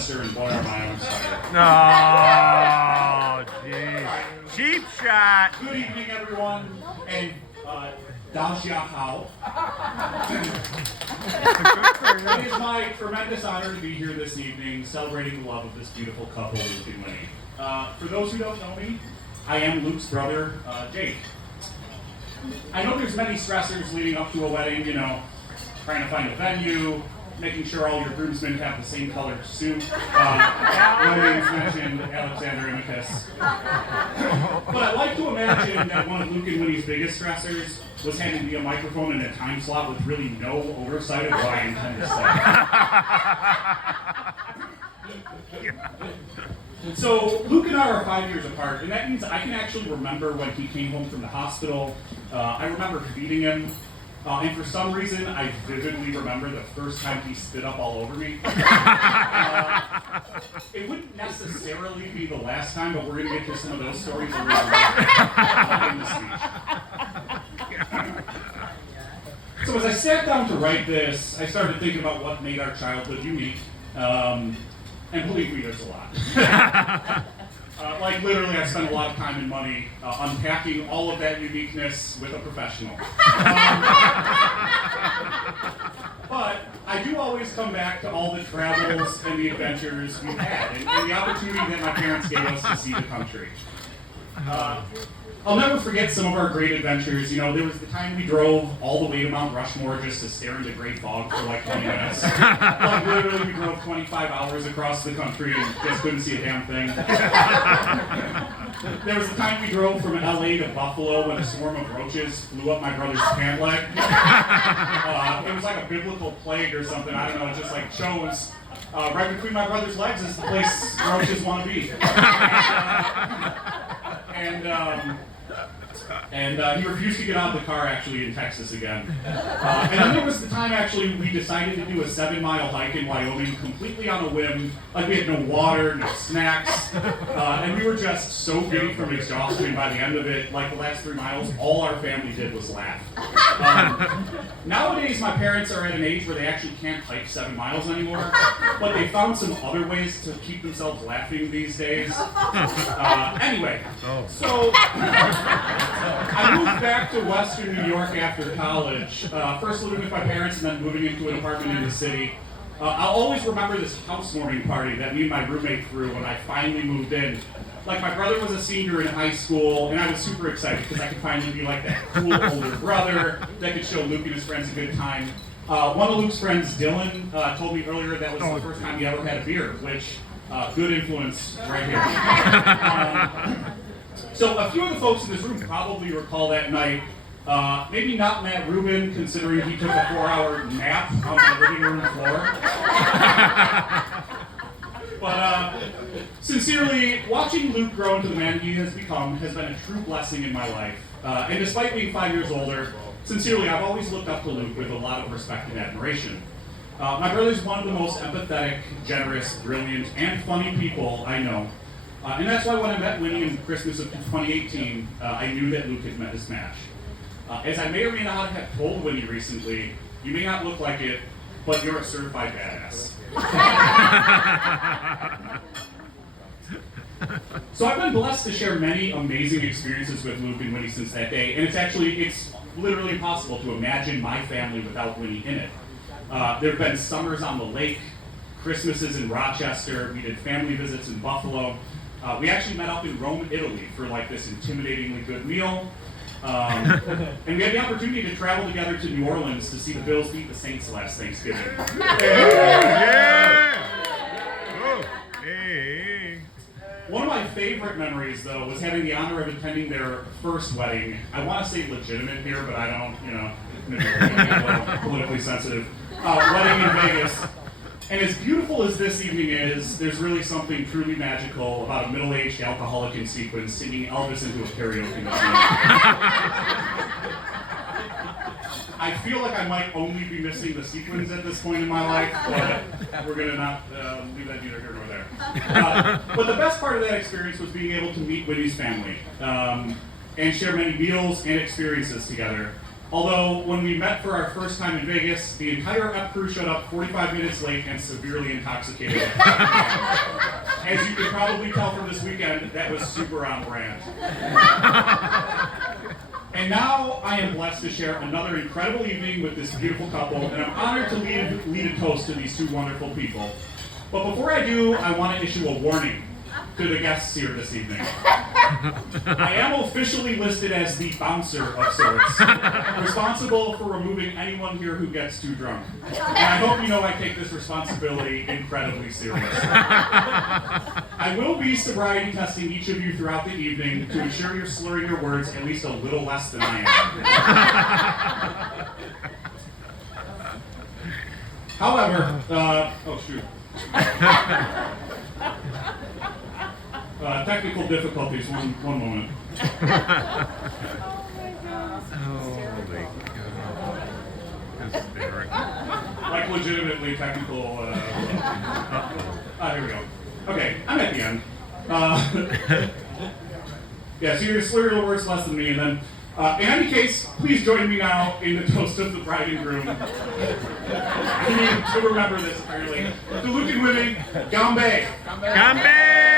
Rochester and boy, am I excited. Oh, jeez. Cheap shot. Good evening, everyone, and Dajia Hao. It is my tremendous honor to be here this evening celebrating the love of this beautiful couple, Luke and Winnie. For those who don't know me, I am Luke's brother, Jake. I know there's many stressors leading up to a wedding, you know, trying to find a venue, making sure all your groomsmen have the same colored suit. No names mentioned, Alexander Imicus. But I like to imagine that one of Luke and Winnie's biggest stressors was handing me a microphone in a time slot with really no oversight of what I intend to say. So Luke and I are 5 years apart, and that means I can actually remember when he came home from the hospital. I remember feeding him. And for some reason, I vividly remember the first time he spit up all over me. It wouldn't necessarily be the last time, but we're going to get to some of those stories a little later in the speech. So as I sat down to write this, I started thinking about what made our childhood unique. And believe me, there's a lot. Like literally, I spent a lot of time and money unpacking all of that uniqueness with a professional. But I do always come back to all the travels and the adventures we've had, and the opportunity that my parents gave us to see the country. I'll never forget some of our great adventures. You know, there was the time we drove all the way to Mount Rushmore just to stare into great fog for like 20 minutes. Like literally, we drove 25 hours across the country and just couldn't see a damn thing. There was the time we drove from LA to Buffalo when a swarm of roaches flew up my brother's pant leg. It was like a biblical plague or something. I don't know, it just like chose. Right between my brother's legs is the place roaches want to be. And he refused to get out of the car actually in Texas again. And then there was the time actually we decided to do a 7-mile hike in Wyoming completely on a whim. Like we had no water, no snacks, and we were just so giddy from exhaustion by the end of it. Like the last 3 miles, all our family did was laugh. Nowadays my parents are at an age where they actually can't hike 7 miles anymore, but they found some other ways to keep themselves laughing these days. Anyway, so I moved back to Western New York after college, first living with my parents and then moving into an apartment in the city. I'll always remember this housewarming party that me and my roommate threw when I finally moved in. Like my brother was a senior in high school, and I was super excited because I could finally be like that cool older brother that could show Luke and his friends a good time. One of Luke's friends, Dylan, told me earlier that was the first time he ever had a beer, which, good influence right here. So a few of the folks in this room probably recall that night. Maybe not Matt Rubin, considering he took a 4-hour nap on the living room floor. But sincerely, watching Luke grow into the man he has become has been a true blessing in my life. And despite being 5 years older, sincerely, I've always looked up to Luke with a lot of respect and admiration. My brother's one of the most empathetic, generous, brilliant, and funny people I know. And that's why when I met Winnie in Christmas of 2018, I knew that Luke had met his match. As I may or may not have told Winnie recently, you may not look like it, but you're a certified badass. So I've been blessed to share many amazing experiences with Luke and Winnie since that day, and it's literally impossible to imagine my family without Winnie in it. There have been summers on the lake, Christmases in Rochester, we did family visits in Buffalo. We actually met up in Rome, Italy for like this intimidatingly good meal. And we had the opportunity to travel together to New Orleans to see the Bills beat the Saints last Thanksgiving. Yeah! Oh, hey. One of my favorite memories, though, was having the honor of attending their first wedding. I want to say legitimate here, but I don't, maybe politically sensitive. Wedding in Vegas. And as beautiful as this evening is, there's really something truly magical about a middle-aged alcoholic in sequins singing Elvis into a karaoke machine. I feel like I might only be missing the sequins at this point in my life, but we're going to not leave that neither here nor there. But the best part of that experience was being able to meet Winnie's family and share many meals and experiences together. Although, when we met for our first time in Vegas, the entire F crew showed up 45 minutes late and severely intoxicated. As you can probably tell from this weekend, that was super on brand. And now I am blessed to share another incredible evening with this beautiful couple, and I'm honored to lead a toast to these two wonderful people. But before I do, I want to issue a warning to the guests here this evening. I am officially listed as the bouncer of sorts, responsible for removing anyone here who gets too drunk. And I hope you know I take this responsibility incredibly serious. I will be sobriety testing each of you throughout the evening to ensure you're slurring your words at least a little less than I am. However, oh shoot. Technical difficulties, one moment. Holy God. Like legitimately technical, here we go. Okay, I'm at the end. Yeah, so you're slurring your words less than me, and then, in any case, please join me now in the toast of the bride and groom. I need to remember this, apparently. To Luke and Winnie, Gambe. Gambe!